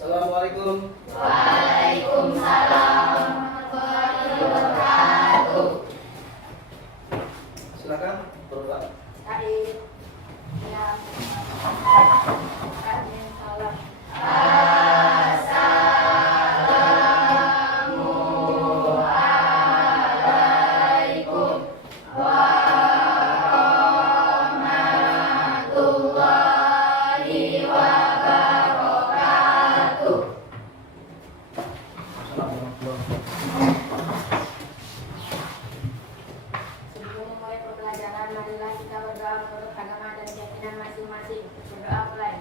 Assalamualaikum. Waalaikumsalam warahmatullahi wabarakatuh. Silakan, Bapak. Tadi ya. Salam. Assalamualaikum warahmatullahi wabarakatuh. Sebelum memulai pembelajaran, marilah kita berdoa menurut agama dan keyakinan masing-masing. Berdoa mulai.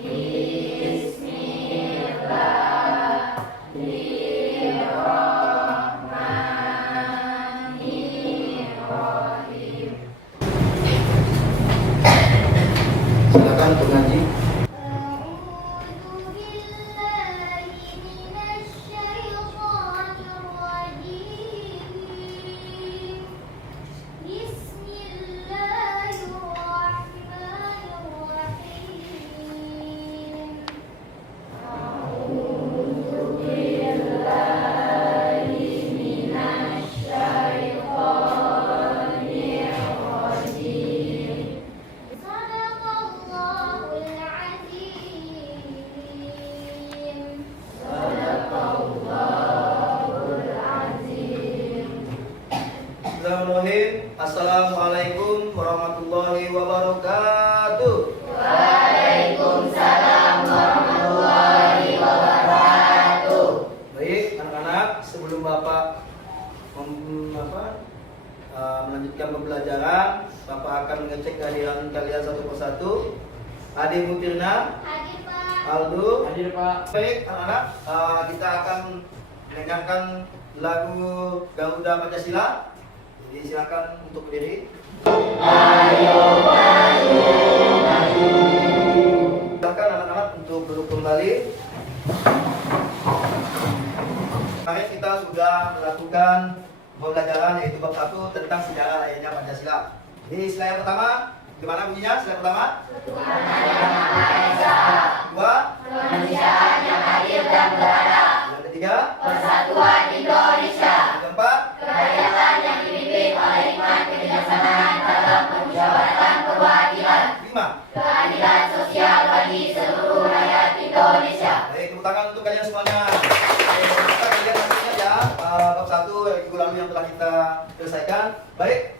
Bismillahirrahmanirrahim. Silakan pengaji. A'udzu billahi minasy syaithanir rajim. Bismillahirrahmanirrahim. A'udzu billahi minasy syaithanir rajim. Sadaqallahul azim. Sadaqallahul azim. Bismillahirrahmanirrahim. Assalamualaikum warahmatullahi wabarakatuh. Waalaikumsalam warahmatullahi wabarakatuh. Baik, anak-anak, sebelum Bapak melanjutkan pembelajaran, Bapak akan mengecek kehadiran kalian satu persatu. Ade Mutirna, Hadir, Pak. Aldo. Hadir Pak. Baik, anak-anak, kita akan mendengarkan lagu Garuda Pancasila. Jadi silakan untuk berdiri. Silakan anak-anak untuk duduk kembali. Kemarin kita sudah melakukan pembelajaran yaitu bab 1 tentang sejarah lahirnya Pancasila. Jadi sila yang pertama, gimana bunyinya? Sila pertama? Dua? Kemanusiaan yang adil dan beradab. Yang ketiga? Persatuan Indonesia. Yang keempat? Kerakyatan yang dipimpin oleh hikmat kebijaksanaan dalam permusyawaratan perwakilan. Lima? Keadilan sosial bagi seluruh rakyat Indonesia. Baik, tepuk tangan untuk kalian semuanya. Kita kalian masih ingat ya bab 1 minggu lalu yang telah kita selesaikan. Baik,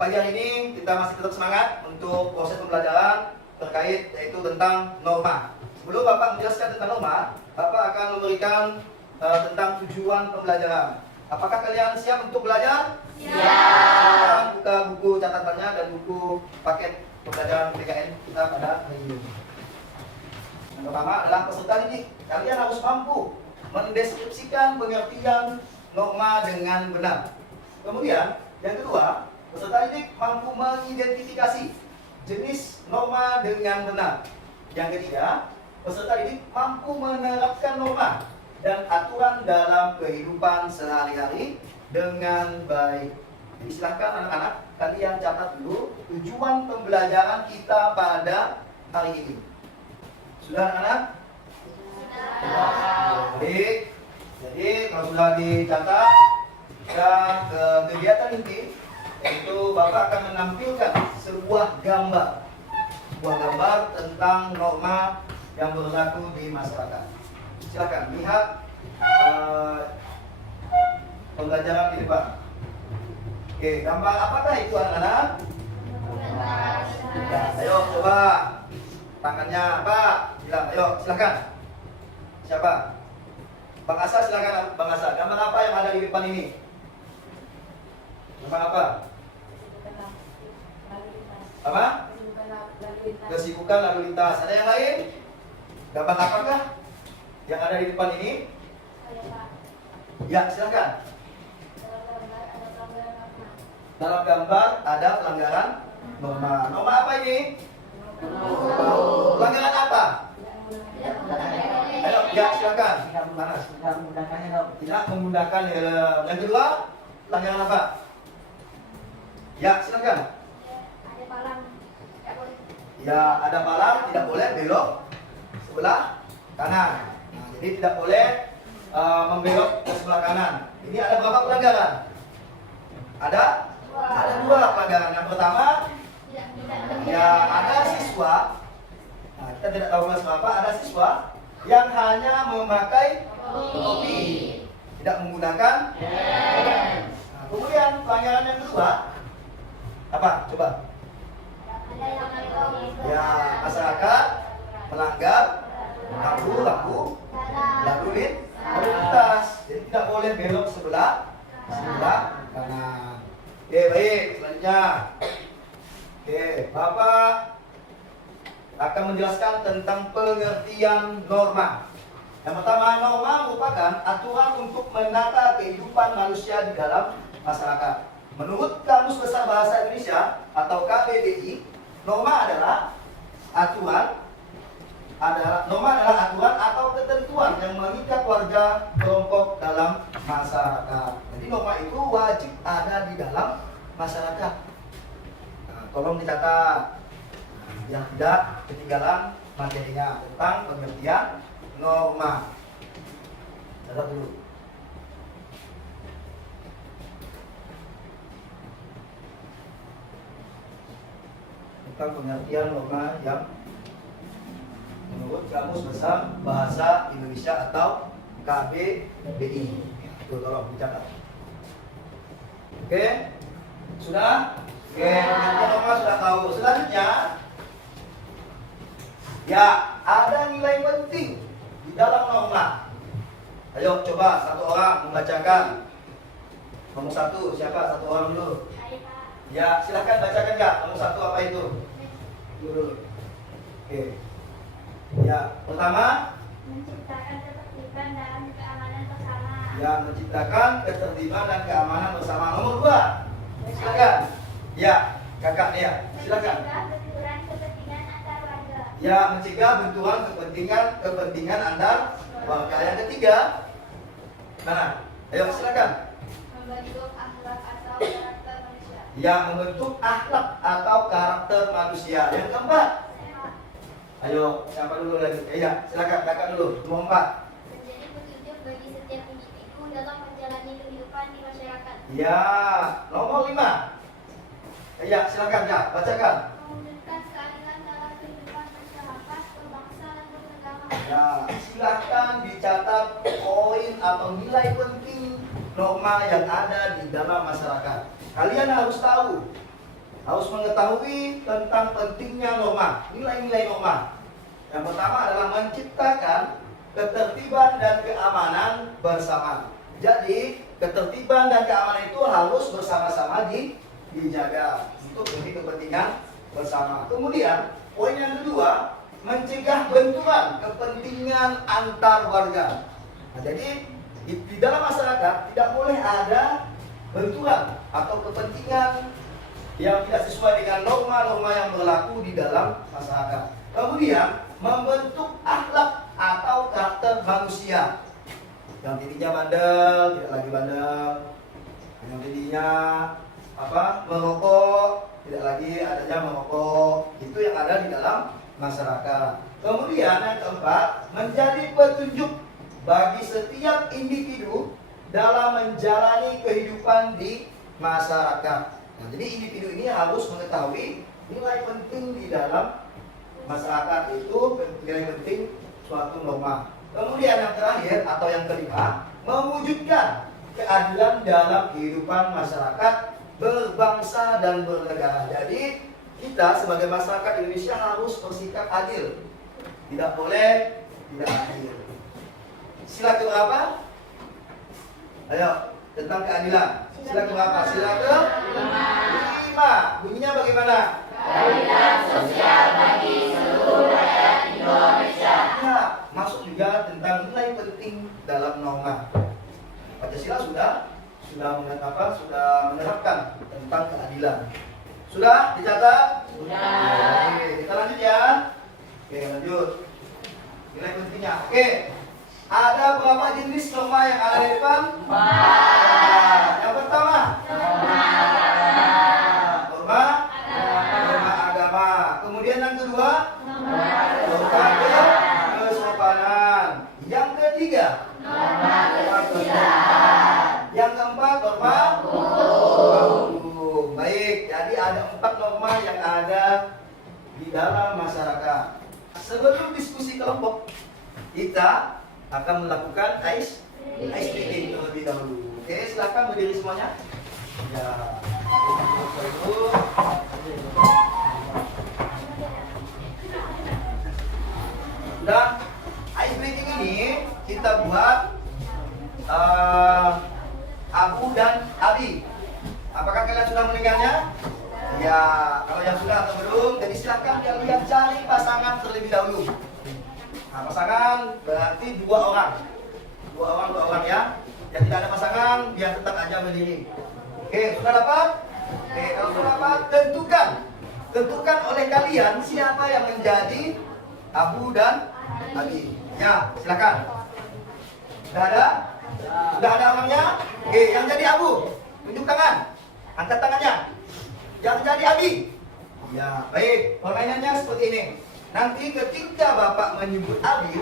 pagi hari ini kita masih tetap semangat untuk proses pembelajaran terkait yaitu tentang norma. Sebelum Bapak menjelaskan tentang norma, Bapak akan memberikan tentang tujuan pembelajaran. Apakah kalian siap untuk belajar? Siap. Silakan buka buku catatannya dan buku paket pembelajaran PKN kita pada hari ini. Yang pertama adalah peserta didik. Kalian harus mampu mendeskripsikan pengertian norma dengan benar. Kemudian, yang kedua, peserta didik mampu mengidentifikasi jenis norma dengan benar. Yang ketiga, peserta didik mampu menerapkan norma dan aturan dalam kehidupan sehari-hari dengan baik. Jadi silahkan anak-anak, kalian catat dulu tujuan pembelajaran kita pada hari ini. Sudah anak-anak? Baik. Jadi kalau sudah dicatat, ke kegiatan inti yaitu Bapak akan menampilkan sebuah gambar tentang norma yang berlaku di masyarakat. Silakan lihat pembelajaran di depan. Oke, gambar apakah itu anak-anak? Ayo coba tangannya apa? Bilang, ayo silakan. Siapa? Bang Asa, silakan Bang Asa. Gambar apa yang ada di depan ini? Gambar apa? Apa? Kesibukan lalu lintas. Ada yang lain? Gambar apakah yang ada di depan ini? Ya, silakan. Dalam gambar ada pelanggaran norma. Norma apa ini? Pelanggaran apa? Ayo, ya silakan. Tidak memudahkannya dong. Tidak memudahkan helm. Yang kedua, pelanggaran apa? Ya, silakan. Ada palang. Ya, ada palang, tidak boleh belok sebelah kanan. Nah, jadi tidak boleh membelok ke sebelah kanan. Ini ada berapa pelanggaran? Ada dua pelanggaran. Yang pertama, ya ada siswa. Nah, kita tidak tahu kelas berapa. Ada siswa yang hanya memakai topi, tidak menggunakan helm. Nah, kemudian pelanggaran yang kedua apa? Coba. Ya, masyarakat melanggar rambu lalu lintas. Jadi tidak boleh belok sebelah kanan. Oke, baik. Selanjutnya, oke, Bapak akan menjelaskan tentang pengertian norma. Yang pertama, norma merupakan aturan untuk menata kehidupan manusia di dalam masyarakat. Menurut Kamus Besar Bahasa Indonesia atau KBBI, norma adalah aturan atau ketentuan yang mengikat warga kelompok dalam masyarakat. Jadi norma itu wajib ada di dalam masyarakat. Nah, tolong dicatat yang tidak ketinggalan materinya tentang pengertian norma. Catat dulu. Tentang pengertian norma yang menurut Kamus Besar Bahasa Indonesia atau KBBI. Itu tolong dicatat. Oke? Sudah? Oke, pengertian norma sudah tahu. Selanjutnya, ya, ada nilai penting di dalam norma. Ayo coba satu orang membacakan. Nomor satu, siapa? Satu orang dulu. Ya, silakan bacakan Kak. Nomor satu apa itu? Dulu. Oke. Ya, pertama, Menciptakan ketertiban dan keamanan bersama. ya, menciptakan ketertiban dan keamanan bersama. Nomor dua, silakan. Ya, kakak ya, silakan. Mencegah benturan kepentingan antar warga. Ya, mencegah benturan kepentingan antar warga. Yang ketiga, mana? Ayo silakan. Membentuk akhlak atau karakter manusia. Yang membentuk akhlak atau karakter manusia. Yang keempat, ayo siapa dulu lagi? Ya, silakan kakak dulu. Nomor 4. Menjadi petunjuk bagi setiap individu dalam menjalani kehidupan di masyarakat. Ya, nomor 5. Ya, silakan ya, bacakan. Mewujudkan keadilan dalam kehidupan masyarakat, berbangsa dan bernegara. Ya, silahkan dicatat poin atau nilai penting norma yang ada di dalam masyarakat. Kalian harus tahu, harus mengetahui tentang pentingnya norma, nilai-nilai norma. Yang pertama adalah menciptakan ketertiban dan keamanan bersama. Jadi, ketertiban dan keamanan itu harus bersama-sama dijaga untuk demi kepentingan bersama. Kemudian, poin yang kedua, mencegah benturan kepentingan antar warga. Nah, jadi di dalam masyarakat tidak boleh ada benturan atau kepentingan yang tidak sesuai dengan norma-norma yang berlaku di dalam masyarakat. Kemudian membentuk akhlak atau karakter manusia. Yang tadinya bandel tidak lagi bandel. Yang tadinya merokok tidak lagi adanya merokok. Itu yang ada di dalam masyarakat. Kemudian yang keempat, menjadi petunjuk bagi setiap individu dalam menjalani kehidupan di masyarakat. Nah, jadi individu ini harus mengetahui nilai penting di dalam masyarakat, itu nilai penting suatu norma. Kemudian yang terakhir atau yang kelima, mewujudkan keadilan dalam kehidupan masyarakat berbangsa dan bernegara. Jadi kita sebagai masyarakat Indonesia harus bersikap adil, tidak boleh tidak adil. Sila keberapa? Ayo, tentang keadilan. Sila keberapa? Sila ke-5. Bunyinya bagaimana? Keadilan sosial bagi seluruh rakyat Indonesia. Ya, masuk juga tentang nilai penting dalam norma. Pancasila sudah menerapkan tentang keadilan. Sudah dicatat? Sudah. Oke, kita lanjut ya. Oke, lanjut. Nilai pentingnya. Oke. Ada berapa jenis norma yang ada di depan? 4. Yang pertama, norma agama. Kemudian yang kedua, norma kesopanan. Norma kesusilaan. Yang keempat norma hukum. Baik, jadi ada 4 norma yang ada di dalam masyarakat. Sebelum diskusi kelompok, kita akan melakukan icebreaking terlebih dahulu. Oke, silakan berdiri semuanya. Ya. Sudah, icebreaking ini kita buat Abu dan Abi. Apakah kalian sudah mendengarnya? Ya, kalau yang sudah atau belum, jadi silakan kalian cari pasangan terlebih dahulu. Nah, pasangan berarti 2 orang. 2 orang ya. Yang tidak ada pasangan, biar tetap aja berdiri. Oke, sudah dapat? Oke, kalau sudah dapat, tentukan oleh kalian siapa yang menjadi Abu dan Abi. Ya, silakan. Sudah ada? Sudah ada orangnya? Oke, yang jadi Abu, tunjuk tangan. Angkat tangannya. Yang jadi Abi. Ya, baik. Permainannya seperti ini. Nanti ketika Bapak menyebut Abi,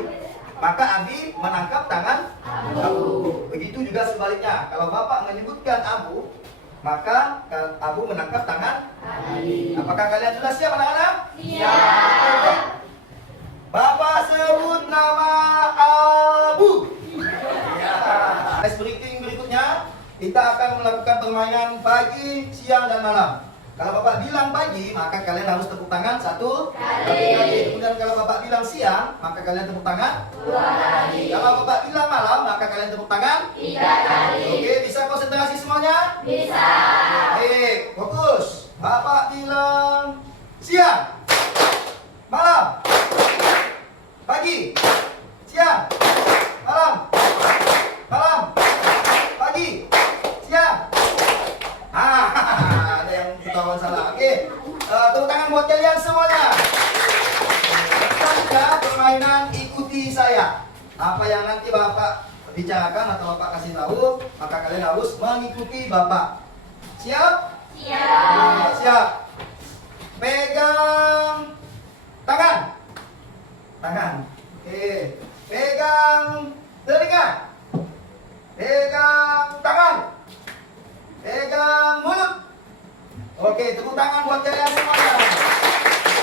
maka Abi menangkap tangan Abu. Begitu juga sebaliknya. Kalau Bapak menyebutkan Abu, maka Abu menangkap tangan Abi. Apakah kalian sudah siap anak-anak? Siap. Bapak sebut nama Abu. Ya. Icebreaking berikutnya, kita akan melakukan permainan pagi, siang, dan malam. Kalau Bapak bilang pagi, maka kalian harus tepuk tangan 1 kali. Kemudian kalau Bapak bilang siang, maka kalian tepuk tangan 2 kali. Kalau Bapak bilang malam, maka kalian tepuk tangan 3 kali. Oke, bisa konsentrasi semuanya? Bisa. Baik, fokus. Bapak bilang siang, malam, pagi, siang, malam, pagi, siang. Ada yang ketahuan salah. Oke, tepuk tangan buat kalian semuanya. Selanjutnya permainan ikuti saya. Apa yang nanti Bapak bicarakan atau Bapak kasih tahu, maka kalian harus mengikuti Bapak. Siap? Siap. Siap. Pegang tangan. Oke. Pegang telinga. Pegang tangan. Pegang mulut. Oke, tepuk tangan buat kalian semuanya.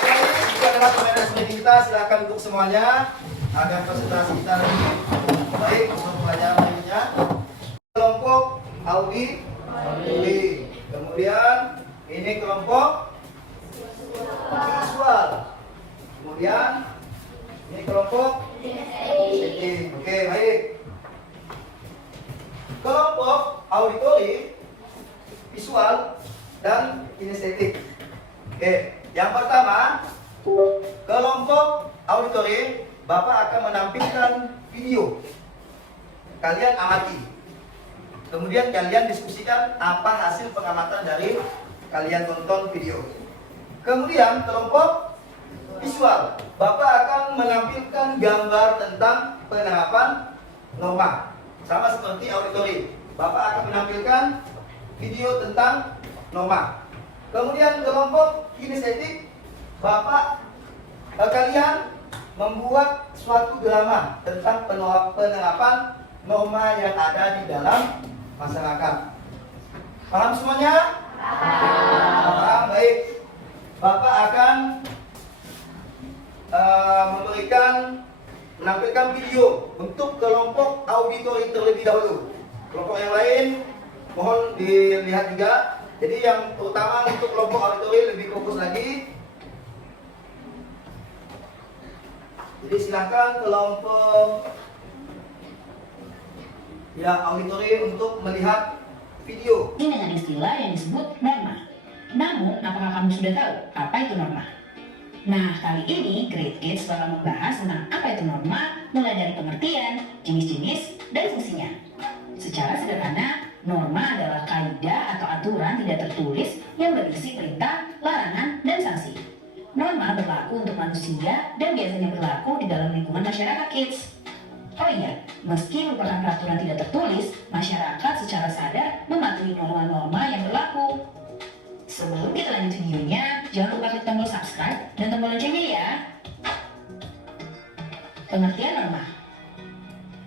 Ini juga adalah permainan seperti kita. Silakan untuk semuanya agar presentasi kita lebih baik untuk pelajaran berikutnya. Kelompok Audi. Kemudian ini kelompok visual. Kemudian ini kelompok estetik. Oke, baik. Kelompok auditori, visual, dan kinestetik. Oke, yang pertama, kelompok auditori, Bapak akan menampilkan video. Kalian amati. Kemudian kalian diskusikan apa hasil pengamatan dari kalian tonton video. Kemudian kelompok visual, Bapak akan menampilkan gambar tentang penerapan norma. Sama seperti auditori, Bapak akan menampilkan video tentang norma. Kemudian kelompok kinestetik, kalian membuat suatu drama tentang penerapan norma yang ada di dalam masyarakat. Paham semuanya? Paham, baik. Bapak akan menampilkan video untuk kelompok auditori terlebih dahulu. Kelompok yang lain mohon dilihat juga. Jadi yang terutama untuk kelompok auditori lebih fokus lagi. Jadi silakan kelompok auditori untuk melihat video. Ini dengan istilah yang disebut norma. Namun, apakah kamu sudah tahu apa itu norma? Nah, kali ini Grade Kids bakal membahas tentang apa itu norma, mulai dari pengertian, jenis-jenis, dan fungsinya. Secara sederhana, norma adalah kaidah atau aturan tidak tertulis yang berisi perintah, larangan, dan sanksi. Norma berlaku untuk manusia dan biasanya berlaku di dalam lingkungan masyarakat kids. Oh iya, meski merupakan peraturan tidak tertulis, masyarakat secara sadar mematuhi norma-norma yang berlaku. Sebelum kita lanjut videonya, jangan lupa klik tombol subscribe dan tombol loncengnya ya. Pengertian norma.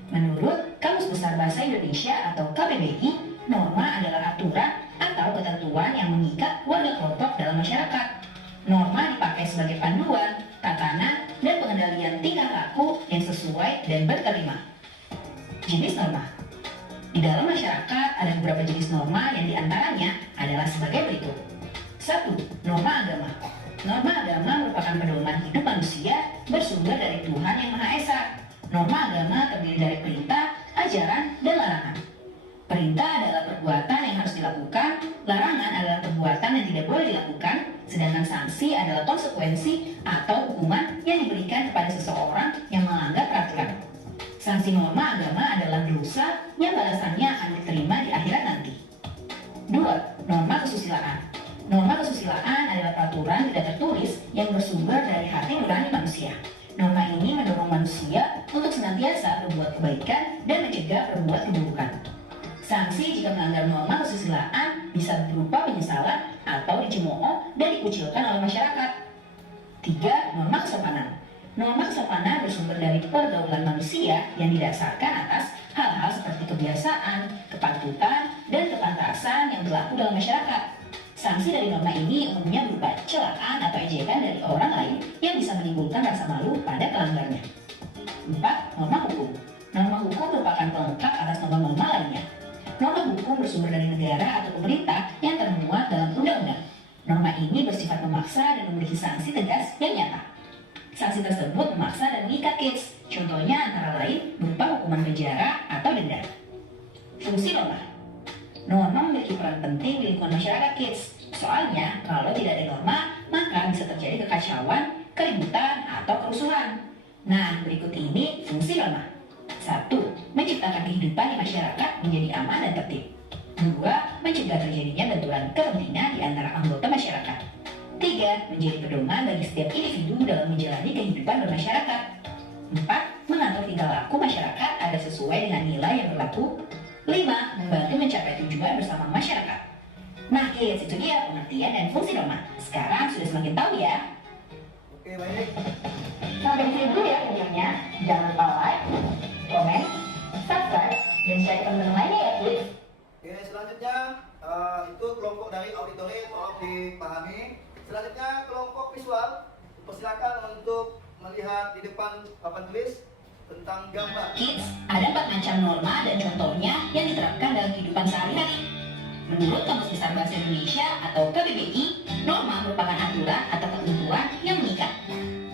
Menurut Kamus Besar Bahasa Indonesia atau KBBI, norma adalah aturan atau ketentuan yang mengikat warga kelompok dalam masyarakat. Norma dipakai sebagai panduan, tatanan, dan pengendalian tingkah laku yang sesuai dan berterima. Jenis norma. Di dalam masyarakat ada beberapa jenis norma yang diantaranya adalah sebagai berikut. 1. Norma agama. Norma agama merupakan pedoman hidup manusia bersumber dari Tuhan Yang Maha Esa. Norma agama terdiri dari perintah, ajaran, dan larangan. Perintah adalah perbuatan yang harus dilakukan, larangan adalah perbuatan yang tidak boleh dilakukan, sedangkan sanksi adalah konsekuensi atau hukuman yang diberikan kepada seseorang yang melanggar peraturan. Sanksi norma agama adalah dosa yang balasannya akan diterima di akhirat nanti. 2. Norma kesusilaan. Norma kesusilaan adalah peraturan tidak tertulis yang bersumber dari hati nurani manusia. Norma ini mendorong manusia untuk senantiasa berbuat kebaikan dan mencegah berbuat keburukan. Sanksi jika melanggar norma kesusilaan bisa berupa penyesalan atau dicemooh dan dikucilkan oleh masyarakat. 3. Norma kesopanan. Norma kesopanan bersumber dari pergaulan manusia yang didasarkan atas hal-hal seperti kebiasaan, kepatutan, dan kepantasan yang berlaku dalam masyarakat. Sanksi dari norma ini umumnya berupa celaan atau ejekan dari orang lain yang bisa menimbulkan rasa malu pada pelanggarnya. 4. Norma hukum. Norma hukum merupakan pelengkap atas norma-norma lainnya. Norma hukum bersumber dari negara atau pemerintah yang termuat dalam undang-undang. Norma ini bersifat memaksa dan memiliki sanksi tegas yang nyata. Sanksi tersebut memaksa dan mengikat kids. Contohnya antara lain berupa hukuman penjara atau denda. Fungsi norma. Norma memiliki peran penting di lingkungan masyarakat kids. Soalnya, kalau tidak ada norma, maka bisa terjadi kekacauan, keributan, atau kerusuhan. Nah, berikut ini fungsi norma. 1. Menciptakan kehidupan di masyarakat menjadi aman dan tertib. 2. Mencegah terjadinya benturan kepentingan di antara anggota masyarakat. 3. Menjadi pedoman bagi setiap individu dalam menjalani kehidupan bermasyarakat. 4. Mengatur tingkah laku masyarakat agar sesuai dengan nilai yang berlaku. 5. Membantu mencapai tujuan bersama masyarakat. Nah kids, itu dia pengertian dan fungsi norma. Sekarang sudah semakin tahu ya. Oke, baik. Sampai di sini dulu ya videonya. Jangan lupa like, komen, subscribe, dan share ke teman-teman lainnya ya kids. Oke, selanjutnya itu kelompok dari auditori, tolong dipahami. Selanjutnya kelompok visual, persilakan untuk melihat di depan papan tulis tentang gambar. Kids, ada 4 macam norma dan contohnya yang diterapkan dalam kehidupan sehari-hari. Menurut Kamus Besar Bahasa Indonesia atau KBBI, norma merupakan aturan atau ketentuan yang mengikat.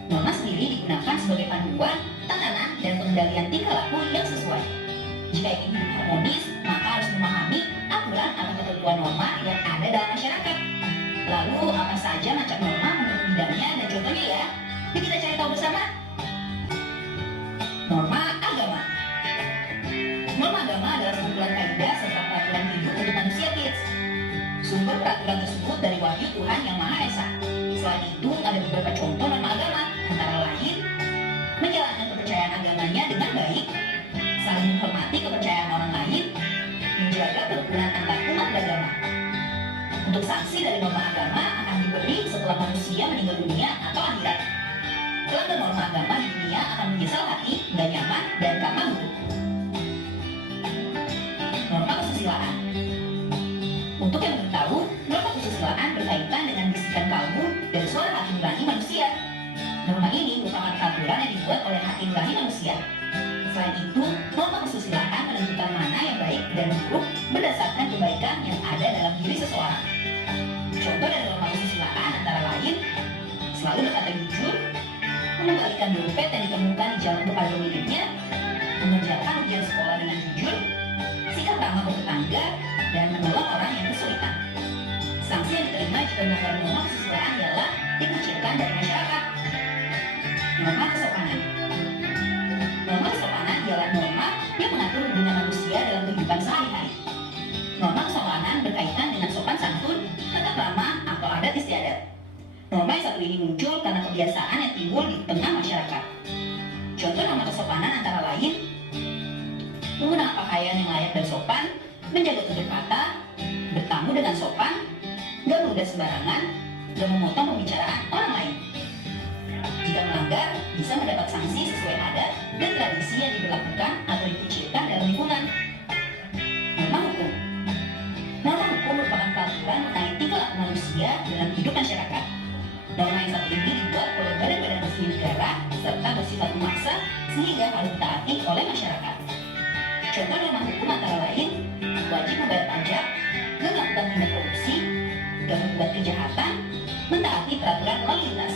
Norma sendiri digunakan sebagai panduan, tatanan, dan pengendalian tingkah laku yang sesuai. Jika ingin hidup harmonis, maka harus memahami aturan atau ketentuan norma yang ada dalam masyarakat. Lalu, apa saja macam norma menurut bidangnya dan contohnya ya? Yuk kita cari tahu bersama. Norma agama. Norma agama adalah kumpulan kaidah serta peraturan hidup untuk manusia kids. Sumber peraturan tersebut dari wahyu Tuhan Yang Maha Esa. Selain itu, ada beberapa contoh norma agama, antara lain menjalankan kepercayaan agamanya dengan baik, saling menghormati kepercayaan orang lain, menjaga kerukunan antar umat beragama. Untuk sanksi dari norma agama akan diberi setelah manusia meninggal dunia atau akhirat. Pelanggar norma agama di dunia akan menyesal hati, nggak nyaman, dan gak mampu. Norma kesusilaan. Untuk yang belum tahu, norma kesusilaan berkaitan dengan bisikan kalbu dan suara hati nurani manusia. Norma ini merupakan peraturan yang dibuat oleh hati nurani manusia. Selain itu, norma kesusilaan menentukan mana yang baik dan buruk berdasarkan kebaikan yang ada dalam diri seseorang. Contoh dari norma kesusilaan antara lain, selalu berkata jujur, mengembalikan dompet yang ditemukan di jalan kepada pemiliknya, mengerjakan ujian sekolah dengan jujur, sikap ramah bertetangga, dan menolong orang yang kesulitan. Sanksi yang diterima jika melanggar norma kesusilaan adalah dikucilkan dari masyarakat. Norma kesopanan. Norma kesopanan ialah norma yang mengatur hubungan manusia dalam kehidupan sehari-hari. Norma kesopanan berkaitan dengan sopan santun, tata krama, atau adat istiadat. Norma yang satu ini muncul karena kebiasaan yang timbul di tengah masyarakat. Contoh norma kesopanan antara lain menggunakan pakaian yang layak dan sopan, menjaga tutur kata, bertamu dengan sopan, gak meludah sembarangan, gak memotong pembicaraan orang lain. Jika melanggar, bisa mendapat sanksi sesuai adat dan tradisi yang diberlakukan atau dipuji sehingga harus ditaati oleh masyarakat. Contoh norma hukum antara lain, wajib membayar pajak, gak melakukan tindak korupsi, gak membuat kejahatan, mentaati peraturan lalu lintas.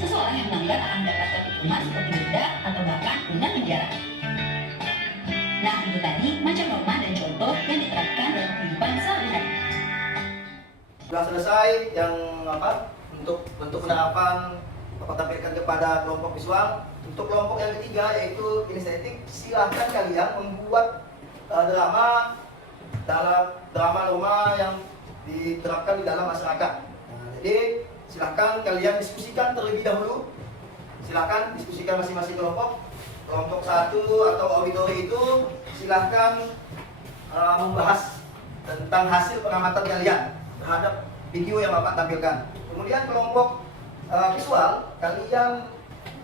Seseorang yang melanggar akan mendapatkan hukuman seperti denda atau bahkan kurungan penjara. Nah, itu tadi macam norma dan contoh yang diterapkan dalam kehidupan sehari-hari. Sudah selesai yang untuk penerapan Bapak tampilkan kepada kelompok visual. Untuk kelompok yang ketiga yaitu kinestetik, silahkan kalian membuat drama norma yang diterapkan di dalam masyarakat. Nah, jadi silahkan kalian diskusikan terlebih dahulu. Silahkan diskusikan masing-masing kelompok. Kelompok 1 atau auditori itu silahkan membahas tentang hasil pengamatan kalian terhadap video yang Bapak tampilkan. Kemudian kelompok visual, kalian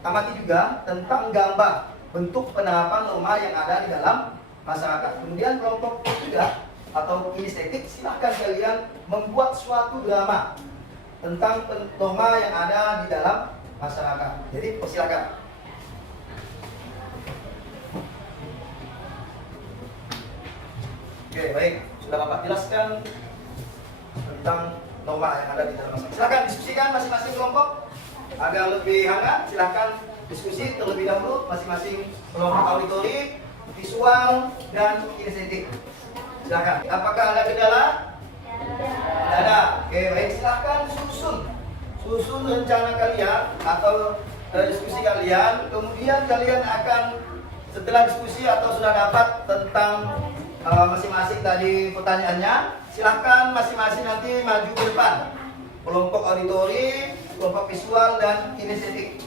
amati juga tentang gambar bentuk penerapan norma yang ada di dalam masyarakat. Kemudian kelompok ketiga atau kinestetik, silahkan kalian membuat suatu drama tentang norma yang ada di dalam masyarakat. Jadi persilakan. Oke, baik. Sudah Bapak jelaskan tentang norma yang ada di dalam masyarakat. Silakan diskusikan masing-masing kelompok agar lebih hangat. Silakan diskusi terlebih dahulu masing-masing kelompok auditori, visual, dan kinestetik. Silakan. Apakah ada kendala? Tidak ada. Oke, baik. Silakan susun rencana kalian atau diskusi kalian. Kemudian kalian akan setelah diskusi atau sudah dapat tentang masing-masing tadi pertanyaannya, silahkan masing-masing nanti maju ke depan. Kelompok auditori, kelompok visual, dan kinestetik.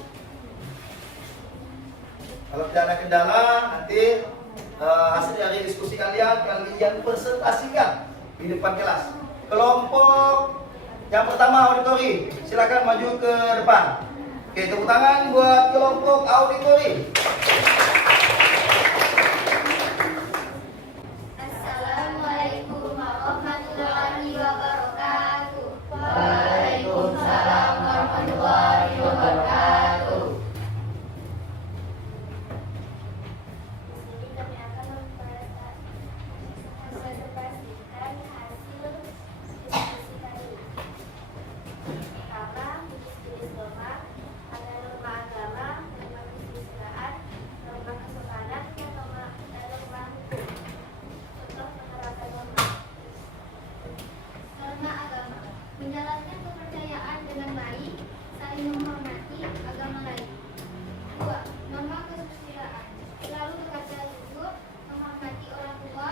Kalau tidak ada kendala, nanti hasil dari diskusi kalian presentasikan di depan kelas. Kelompok yang pertama auditori, silahkan maju ke depan. Oke, tepuk tangan buat kelompok auditori. Assalamualaikum warahmatullahi wabarakatuh. Waalaikumsalam warahmatullahi wabarakatuh. Di sini kami akan mempresentasikan hasil diskusi tadi. Pertama, jenis norma, ada norma agama, norma kesusilaan, norma kesopanan, dan norma hukum. Contoh penerapan norma. Norma agama, menjalankan kepercayaan dengan baik, saling menghormati agama lain. 2. Norma kesusilaan, selalu berkata jujur, menghormati orang tua,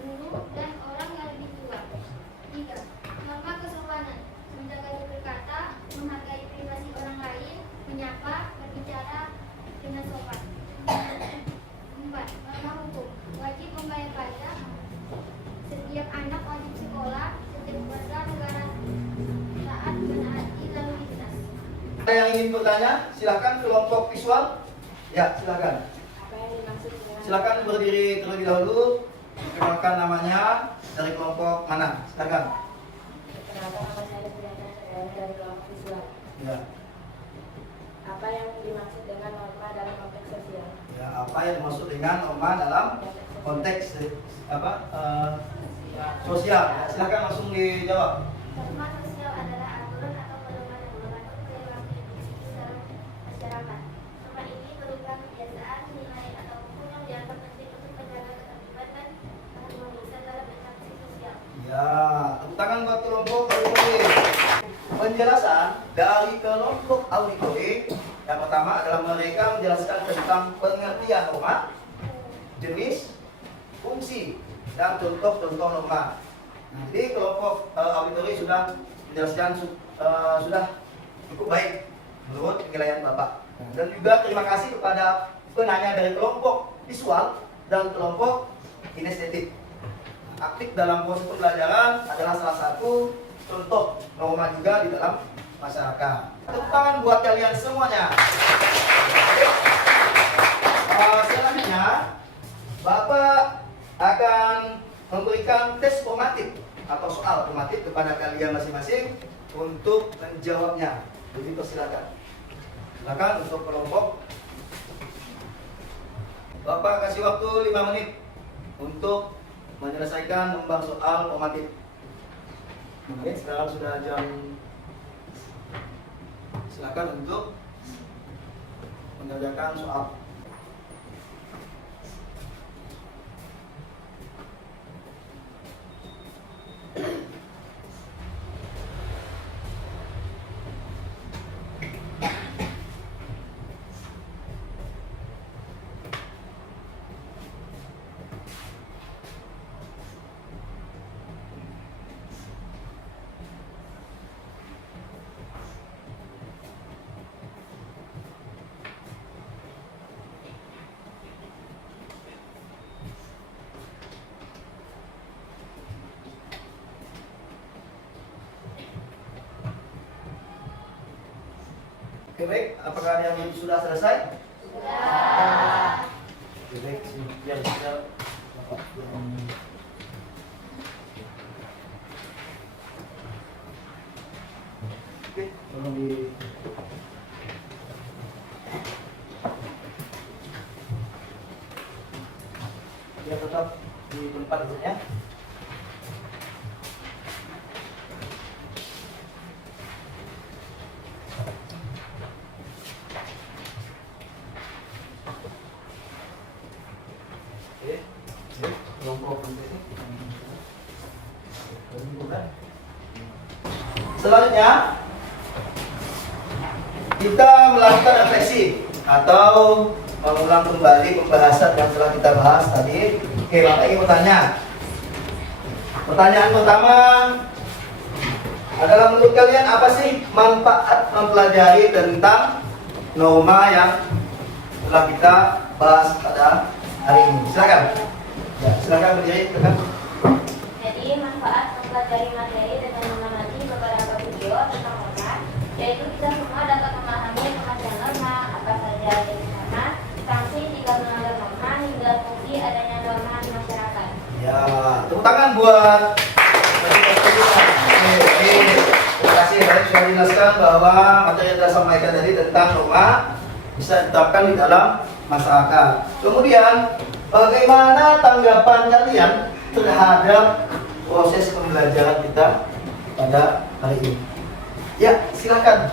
guru, dan orang yang lebih tua. 3. Norma kesopanan, menjaga tutur kata, menghargai privasi orang lain, menyapa, berbicara dengan sopan. 4. Norma hukum, wajib membayar pajak, setiap anak wajib sekolah, setiap warga negara taat menaati lalu lintas. Ada yang ingin bertanya? Silakan kelompok visual. Ya, silakan. Apa yang dimaksud dengan Silakan berdiri terlebih dahulu. Perkenalkan namanya, dari kelompok mana? Silakan. Perkenalkan, nama saya Suryana dari kelompok visual. Ya. Apa yang dimaksud dengan norma dalam konteks sosial? Ya, apa yang dimaksud dengan norma dalam konteks sosial? Ya, silakan langsung dijawab. Norma sosial adalah aturan atau pedoman yang mengatur perilaku individu dalam masyarakat. Norma ini berupa kebiasaan, nilai, atau hukum yang dianggap penting untuk menjaga ketertiban dan keharmonisan dalam interaksi sosial. Ya, tepuk tangan buat kelompok auditori. Penjelasan dari kelompok auditori yang pertama adalah mereka menjelaskan tentang pengertian norma, jenis, fungsi, dan contoh-contoh norma. Nah, jadi kelompok auditori sudah menjelaskan sudah cukup baik menurut penilaian Bapak. Dan juga terima kasih kepada penanya dari kelompok visual dan kelompok kinestetik. Aktif dalam proses pembelajaran adalah salah satu contoh norma juga di dalam masyarakat. Tepuk tangan buat kalian semuanya. Selanjutnya, Bapak akan memberikan tes formatif atau soal formatif kepada kalian masing-masing untuk menjawabnya. Jadi persilakan. Silakan untuk kelompok Bapak kasih waktu 5 menit untuk menyelesaikan lembar soal formatif. 5 menit, sekarang sudah jam. Silakan untuk mengerjakan soal. Oke, baik, apakah ada yang sudah selesai? Sudah. Oke, baik, yang sudah. Oke, tolong di. Ya, tetap di tempat itu ya. Selanjutnya kita melakukan refleksi atau mengulang kembali pembahasan yang telah kita bahas tadi. Oke, Bapak ingin bertanya. Pertanyaan pertama adalah, menurut kalian apa sih manfaat mempelajari tentang norma yang telah kita bahas pada hari ini? Silakan. Ya, silakan berdiri. Silakan. Jadi manfaat mempelajari materi dengan mengamati beberapa video tentang norma, yaitu kita semua dapat memahami pengertian norma, apa saja jenis norma, sanksi jika melanggar norma, hingga fungsi adanya norma di masyarakat. Ya, tepuk tangan buat. Oke, terima kasih. Baik, sudah dijelaskan bahwa materi yang kita sampaikan tadi tentang norma bisa diterapkan di dalam masyarakat. Kemudian, bagaimana tanggapan kalian terhadap proses pembelajaran kita pada hari ini? Ya, silakan,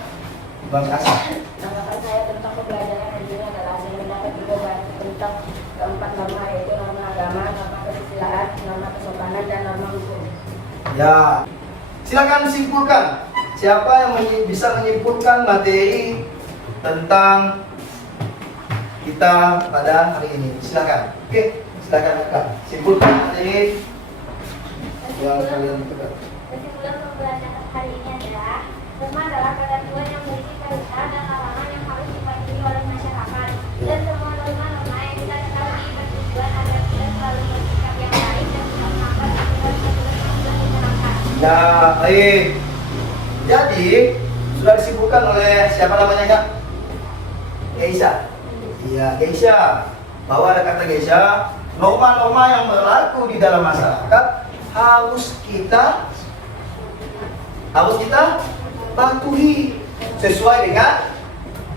Bang Asa. Tanggapan saya tentang pembelajaran hari ini adalah saya mendapat juga banyak tentang keempat norma, yaitu norma agama, norma kesusilaan, norma kesopanan, dan norma hukum. Ya, silakan simpulkan. Siapa yang bisa menyimpulkan materi tentang kita pada hari ini? Silakan. Oke, silakan Kak. Simpulkan materi yang kalian tegak. Kesimpulan pembelajaran hari ini adalah norma adalah ketentuan yang memiliki perintah dan larangan yang harus dipatuhi oleh masyarakat, dan semua norma-norma yang kita ketahui bertujuan agar kita selalu bersikap yang baik dan tidak melanggar aturan yang masyarakat. Ya, baik. Jadi sudah disimpulkan oleh siapa namanya Kak? Geisha. Iya, Geisha. Bahwa ada kata Geisha, norma-norma yang berlaku di dalam masyarakat harus kita patuhi sesuai dengan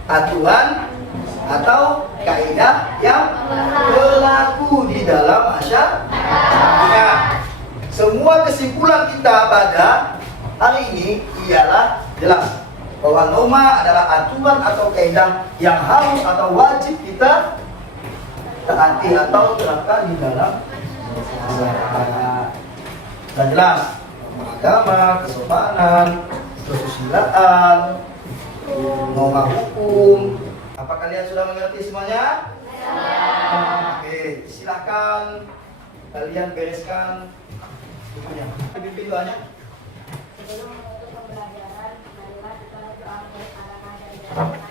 aturan atau kaidah yang berlaku di dalam masyarakat. Ingat, semua kesimpulan kita pada hari ini ialah jelas bahwa norma adalah aturan atau kaidah yang harus atau wajib kita taati atau terapkan di dalam masyarakat. Dan jelas, norma agama, kesopanan, kesusilaan, norma hukum. Apa kalian sudah mengerti semuanya? Oke, silakan kalian bereskan bukunya. Lebih banyak. Sebelum menutup pembelajaran, marilah kita berdoa kepada Allah dari dalam